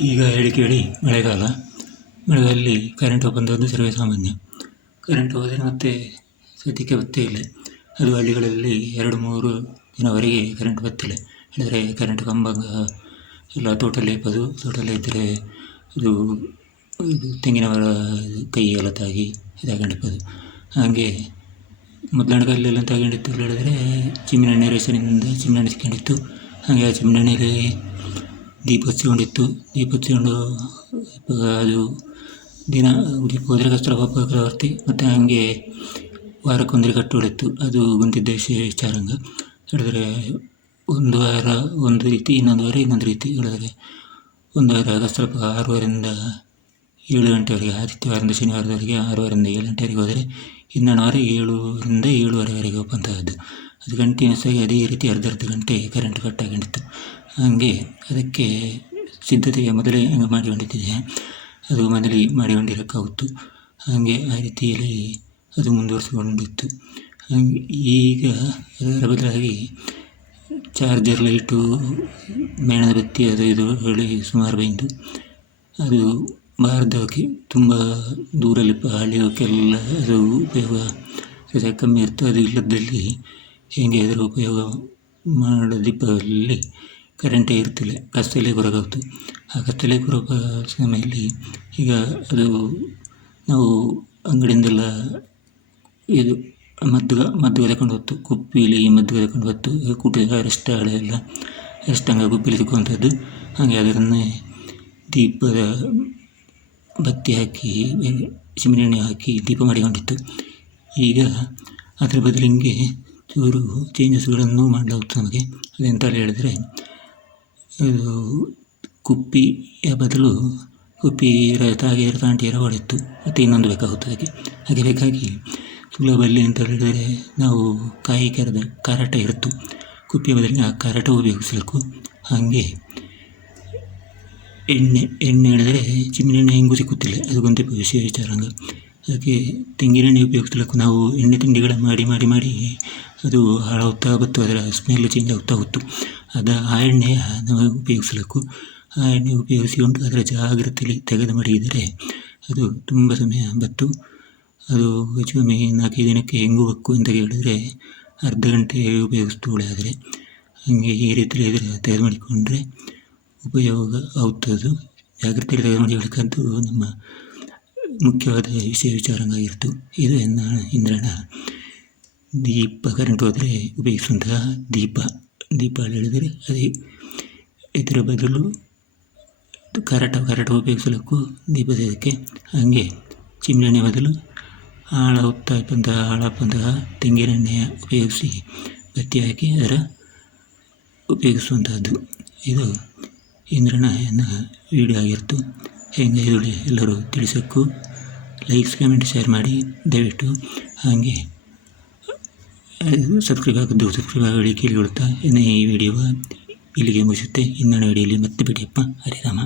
ಈಗ ಹೇಳಿ ಕೇಳಿ, ಮಳೆಗಾಲ. ಮಳೆಗಾಲದಲ್ಲಿ ಕರೆಂಟ್ ಬಂದದ್ದು ಸರ್ವೇ ಸಾಮಾನ್ಯ. ಕರೆಂಟ್ ಹೋದರೆ ಮತ್ತೆ ಸದ್ಯಕ್ಕೆ ಬತ್ತೇ ಇಲ್ಲ. ಅದು ಹಳ್ಳಿಗಳಲ್ಲಿ ಎರಡು ಮೂರು ದಿನವರೆಗೆ ಕರೆಂಟ್ ಬತ್ತಿಲ್ಲ ಹೇಳಿದರೆ ಕರೆಂಟ್ ಕಂಬ ಎಲ್ಲ ತೋಟ ಇಪ್ಪದು ತೋಟ ಇದ್ದರೆ ಇದು ಇದು ತೆಂಗಿನ ಮರ ಕೈ ಎಲ್ಲ ತಾಗಿ ಇದಾಕೊಂಡಿಪ್ಪದು ಹಾಗೆ ಮೊದಲಾಣ ಕಾಲದಲ್ಲಿ ಎಂತ ಆಗಿಕೊಂಡಿತ್ತು ಹೇಳಿದರೆ ಚಿಮ್ನಿ ರೇಷನಿಂದ ಚಿಮ್ನಿ ಸಿಕ್ಕೊಂಡಿತ್ತು. ಹಾಗೆ ಆ ಚಿಮ್ನಿಯಲ್ಲಿ ದೀಪ ಹಚ್ಚಿಕೊಂಡಿತ್ತು. ದೀಪ ಹಚ್ಚಿಕೊಂಡು ಅದು ದಿನ ದೀಪ ಹೋದರೆ ಕಸ್ತೂರ ಬಪ್ಪ ಚಕ್ರವರ್ತಿ ಮತ್ತು ಹಾಗೆ ವಾರಕ್ಕೊಂದರೆ ಕಟ್ಟೋಳಿತ್ತು ಅದು ಗುಂತಿದ್ದ ವಿಚಾರಂಗ. ಹೇಳಿದ್ರೆ ಒಂದು ವಾರ ಒಂದು ರೀತಿ, ಇನ್ನೊಂದು ವಾರ ಇನ್ನೊಂದು ರೀತಿ. ಹೇಳಿದರೆ ಒಂದು ವಾರ ಕಸ್ತೂರಪ್ಪ ಆರೂವರೆಯಿಂದ ಏಳು ಗಂಟೆವರೆಗೆ, ಆದಿತ್ಯವಾರದಿಂದ ಶನಿವಾರದವರೆಗೆ, ಆರೂವರೆಯಿಂದ ಏಳು ಗಂಟೆವರೆಗೆ ಹೋದರೆ ಇನ್ನೊಂದು ವಾರ ಏಳುವರಿಂದ ಏಳುವರೆವರೆಗೆ ಒಪ್ಪಂತಹದ್ದು ಅದು ಕಂಟಿನ್ಯೂಸ್ ಆಗಿ ಅದೇ ರೀತಿ ಅರ್ಧ ಅರ್ಧ ಗಂಟೆ ಕರೆಂಟ್ ಕಟ್ ಆಗಿಕೊಂಡಿತ್ತು ಹಾಗೆ ಅದಕ್ಕೆ ಸಿದ್ಧತೆಯ ಮೊದಲೇ ಮಾಡಿಕೊಂಡಿದ್ದೆ ಅದು ಮನೇಲಿ ಮಾಡಿಕೊಂಡಿರೋಕ್ಕಾಗುತ್ತು ಹಾಗೆ ಆ ರೀತಿಯಲ್ಲಿ ಅದು ಮುಂದುವರಿಸಿಕೊಂಡಿತ್ತು. ಹಾಗೆ ಈಗ ಅದರ ಬದಲಾಗಿ ಚಾರ್ಜರ್, ಲೈಟು, ಮೇಣದ ಬತ್ತಿ, ಅದು ಇದು ಹೇಳಿ ಸುಮಾರು ಬಂದು ಅದು ಬಾರದಕ್ಕೆ ತುಂಬ ದೂರಲ್ಲಿ ಹಳ್ಳಿ ಹೋಗಕ್ಕೆಲ್ಲ ಅದು ಉಪಯೋಗ ಕಮ್ಮಿ ಇರ್ತದೆ. ಅದು ಇಲ್ಲದಲ್ಲಿ ಹೇಗೆ ಅದರ ಉಪಯೋಗ ಮಾಡೋ ದೀಪದಲ್ಲಿ ಕರೆಂಟೇ ಇರ್ತಿಲ್ಲ ಕತ್ತಲೆ ಕೊರಗಾಗ್ತದೆ ಆ ಕತ್ತಲೆ ಕೊರಗ ಸಮಯದಲ್ಲಿ ಈಗ ಅದು ನಾವು ಅಂಗಡಿಯಿಂದೆಲ್ಲ ಇದು ಮದ್ದು ಮದ್ದು ತಗೊಂಡು ಹೊತ್ತು, ಕುಪ್ಪಿಲಿ ಮದ್ದು ತಕೊಂಡು ಹೊತ್ತು ಕುಟ್ಟಿದ ಅರೆಸ್ಟ್ ಎಲ್ಲ ಹಂಗೆ ಕುಪ್ಪಿಲಿ ಸಿಕ್ಕುವಂಥದ್ದು ಹಾಗೆ ಅದರನ್ನೇ ದೀಪದ ಬತ್ತಿ ಹಾಕಿ ಚಿಮಣಿ ಹಾಕಿ ದೀಪ ಮಾಡಿಕೊಂಡಿತ್ತು. ಈಗ ಅದರ ಬದಲಿಗೆ ಚೂರು ಚೇಂಜಸ್ಗಳನ್ನು ಮಾಡಲಾಗುತ್ತೆ ನಮಗೆ. ಅದೆಂತ ಹೇಳಿದರೆ ಕುಪ್ಪಿಯ ಬದಲು ಕುಪ್ಪಿ ತಾಗಿ ತಾಂಟಿ ಎರವಾಡಿತ್ತು ಮತ್ತು ಇನ್ನೊಂದು ಬೇಕಾಗುತ್ತೆ ಅದಕ್ಕೆ. ಹಾಗೆ ಬೇಕಾಗಿ ಸುಲಭಲ್ಲಿ ಅಂತ ಹೇಳಿದರೆ ನಾವು ಕಾಯಿ ಕರೆದ ಕರಟ ಇರುತ್ತು. ಕುಪ್ಪಿಯ ಬದಲಿಗೆ ಆ ಕಾರಟ ಉಪಯೋಗಿಸಬೇಕು ಹಾಗೆ ಎಣ್ಣೆ ಎಣ್ಣೆ ಹೇಳಿದರೆ ಚಿಮ್ಮಿನ ಎಣ್ಣೆ ಹೆಂಗೂ ಸಿಕ್ಕುತ್ತಿಲ್ಲ. ಅದಕ್ಕೊಂದು ವಿಷಯ ವಿಚಾರಂಗ. ಅದಕ್ಕೆ ತೆಂಗಿನೆಣ್ಣೆ ಉಪಯೋಗಿಸ್ಲಿಕ್ಕೆ ನಾವು ಎಣ್ಣೆ ತಿಂಡಿಗಳನ್ನು ಮಾಡಿ ಮಾಡಿ ಮಾಡಿ ಅದು ಹಾಳಾಗ್ತಾ ಬಂತು, ಅದರ ಸ್ಮೆಲ್ ಚೇಂಜ್ ಆಗ್ತಾ ಹೋಯ್ತು. ಅದು ಆ ಎಣ್ಣೆ ನಾವು ಉಪಯೋಗಿಸಬೇಕು ಆ ಎಣ್ಣೆ ಉಪಯೋಗಿಸಿಕೊಂಡು ಅದರ ಜಾಗ್ರತೆಯಲ್ಲಿ ತೆಗೆದು ಮಡಗಿದರೆ ಅದು ತುಂಬ ಸಮಯ ಬತ್ತು ಅದು ಹೆಚ್ಚು ಕಮ್ಮಿ ನಾಲ್ಕೈದು ದಿನಕ್ಕೆ ಹೆಂಗೂ ಬಕ್ಕು ಅಂತ ಹೇಳಿದ್ರೆ ಅರ್ಧ ಗಂಟೆ ಉಪಯೋಗಿಸ್ತೂಳೆ ಆದರೆ. ಹಾಗೆ ಈ ರೀತಿಯಲ್ಲಿ ಇದರ ತಯಾರು ಮಾಡಿಕೊಂಡ್ರೆ ಉಪಯೋಗ ಆಗುತ್ತದು. ಜಾಗ್ರತೆಯಲ್ಲಿ ತಯಾರು ಮಾಡಿಕೊಳ್ಳಕ್ಕಂತೂ ನಮ್ಮ ಮುಖ್ಯವಾದ ವಿಷಯ ವಿಚಾರಂಗಾಗಿರ್ತು ಇದು ಎನ್ನ ಇಂದ್ರನ ದೀಪ ಕರೆಂಟ್ ಹೋದರೆ ಉಪಯೋಗಿಸುವಂತಹ ದೀಪ. ದೀಪ ಹೇಳಿದರೆ ಅದೇ ಇದರ ಬದಲು ಕರಟ ಕರಟ ಉಪಯೋಗಿಸಲಿಕ್ಕೂ ದೀಪದಕ್ಕೆ ಹಾಗೆ ಚಿಮ್ಮೆಣ್ಣೆ ಬದಲು ಆಳ ಹೋಗ್ತಾ ಇದ್ದಂತಹ ಹಾಳಪ್ಪಂತಹ ತೆಂಗಿನೆಣ್ಣೆಯ ಉಪಯೋಗಿಸಿ ಬತ್ತಿ ಹಾಕಿ ಅದರ ಉಪಯೋಗಿಸುವಂತಹದ್ದು. ಇದು ಇಂದ್ರನ ವಿಡಿಯೋ ಆಗಿರ್ತು. ಹೆಂಗೆ ಹೇಳಿ ಎಲ್ಲರೂ ತಿಳಿಸೋಕ್ಕೂ ಲೈಕ್ಸ್ ಕಮೆಂಟ್ ಶೇರ್ ಮಾಡಿ ದಯವಿಟ್ಟು ಹಾಗೆ ಸಬ್ಸ್ಕ್ರೈಬ್ ಆಗೋದು ಸಬ್ಸ್ಕ್ರೈಬ್ ಆಗಿ ಕೇಳಿಕೊಳ್ತಾ ಇನ್ನು ಈ ವಿಡಿಯೋ ಇಲ್ಲಿಗೆ ಮುಗಿಸುತ್ತೆ. ಇನ್ನೊಂದು ವಿಡಿಯೋಲಿ ಮತ್ತೆ ಬಿಡಿಯಪ್ಪ ಹರೇ ರಾಮ